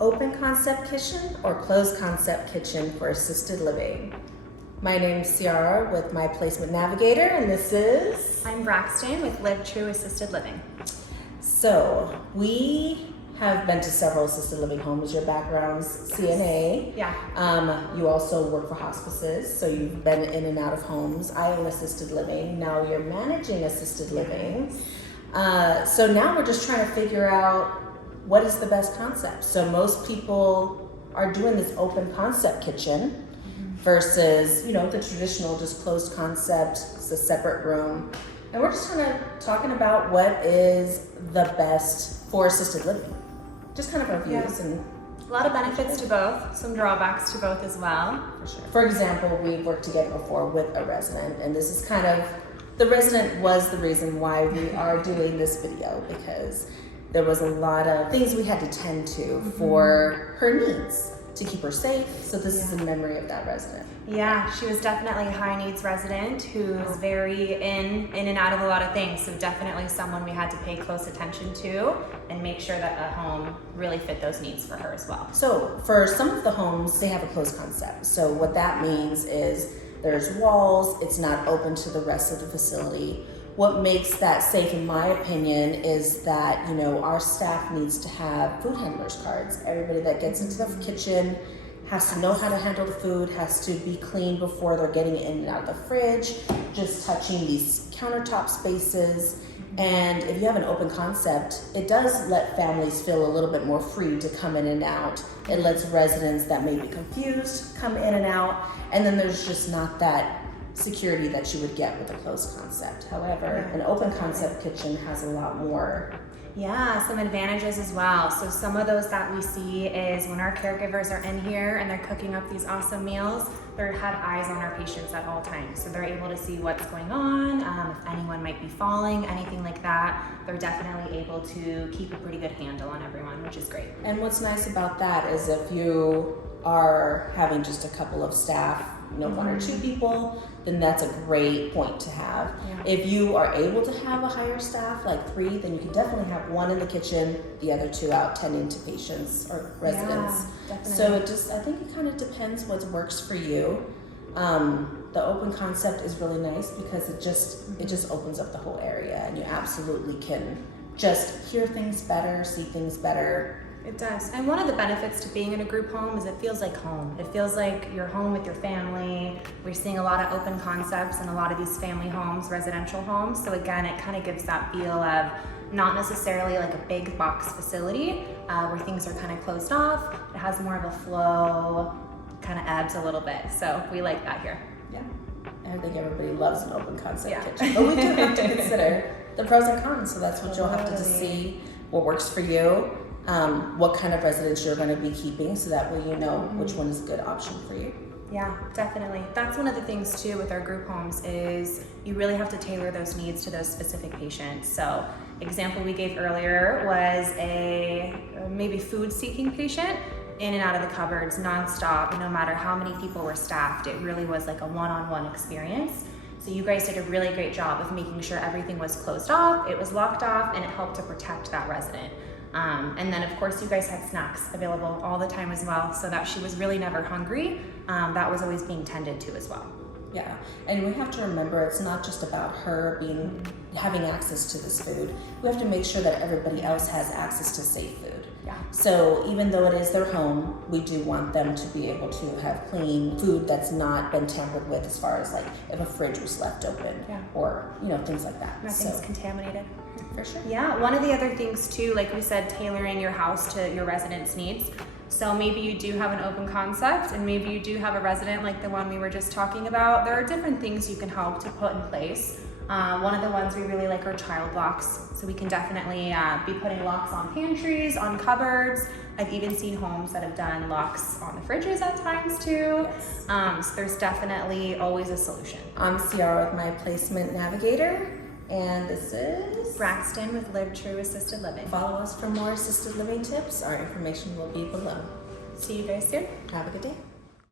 open concept kitchen or closed concept kitchen for assisted living. My name is Ciara with My Placement Navigator, and this is... I'm Braxton with Live True Assisted Living. So, we have been to several assisted living homes. Your background's CNA. Yeah. You also work for hospices, so you've been in and out of homes. I own assisted living. Now you're managing assisted living. So now we're just trying to figure out what is the best concept. So most people are doing this open concept kitchen versus, the traditional just closed concept. It's a separate room. And we're just kind of talking about what is the best for assisted living. Just kind of our views and a lot of benefits to both, some drawbacks to both as well. For sure. For example, we've worked together before with a resident, and this is kind of, the resident was the reason why we are doing this video, because there was a lot of things we had to tend to for her needs to keep her safe. So this is in memory of that resident. Yeah, she was definitely a high needs resident who's very in and out of a lot of things. So definitely someone we had to pay close attention to and make sure that a home really fit those needs for her as well. So for some of the homes, they have a closed concept. So what that means is there's walls, it's not open to the rest of the facility. What makes that safe, in my opinion, is that, our staff needs to have food handlers cards. Everybody that gets into the kitchen has to know how to handle the food, has to be clean before they're getting in and out of the fridge, just touching these countertop spaces. And if you have an open concept, it does let families feel a little bit more free to come in and out. It lets residents that may be confused come in and out. And then there's just not that security that you would get with a closed concept. However, an open concept kitchen has a lot more. Yeah, some advantages as well. So some of those that we see is when our caregivers are in here and they're cooking up these awesome meals, they have eyes on our patients at all times. So they're able to see what's going on, if anyone might be falling, anything like that. They're definitely able to keep a pretty good handle on everyone, which is great. And what's nice about that is if you are having just a couple of staff, one or two people, then that's a great point to have. Yeah. If you are able to have a higher staff, like 3, then you can definitely have 1 in the kitchen, the other 2 out tending to patients or residents. So I think it kind of depends what works for you. The open concept is really nice because it just opens up the whole area, and you absolutely can just hear things better, see things better. It does. And one of the benefits to being in a group home is it feels like home. It feels like you're home with your family. We're seeing a lot of open concepts in a lot of these family homes, residential homes. So again, it kind of gives that feel of not necessarily like a big box facility where things are kind of closed off. It has more of a flow, kind of ebbs a little bit. So we like that here. Yeah. I think everybody loves an open concept kitchen. But we do have to consider the pros and cons. So that's what you'll have to see what works for you. What kind of residents you're going to be keeping, so that way you know which one is a good option for you. Yeah, definitely. That's one of the things too with our group homes is you really have to tailor those needs to those specific patients. So example we gave earlier was a maybe food seeking patient in and out of the cupboards nonstop, no matter how many people were staffed. It really was like a one-on-one experience. So you guys did a really great job of making sure everything was closed off, it was locked off, and it helped to protect that resident. And then of course you guys had snacks available all the time as well, so that she was really never hungry. That was always being tended to as well. Yeah, and we have to remember it's not just about her having access to this food. We have to make sure that everybody else has access to safe food. Yeah. So even though it is their home, we do want them to be able to have clean food that's not been tampered with, as far as like if a fridge was left open or things like that. Nothing's contaminated. For sure. Yeah, one of the other things too, like we said, tailoring your house to your residents' needs. So maybe you do have an open concept and maybe you do have a resident like the one we were just talking about. There are different things you can help to put in place. One of the ones we really like are child locks. So we can definitely be putting locks on pantries, on cupboards. I've even seen homes that have done locks on the fridges at times too. Yes. So there's definitely always a solution. I'm Ciara with My Placement Navigator, and this is Braxton with Live True Assisted Living. Follow us for more assisted living tips. Our information will be below. See you guys soon. Have a good day.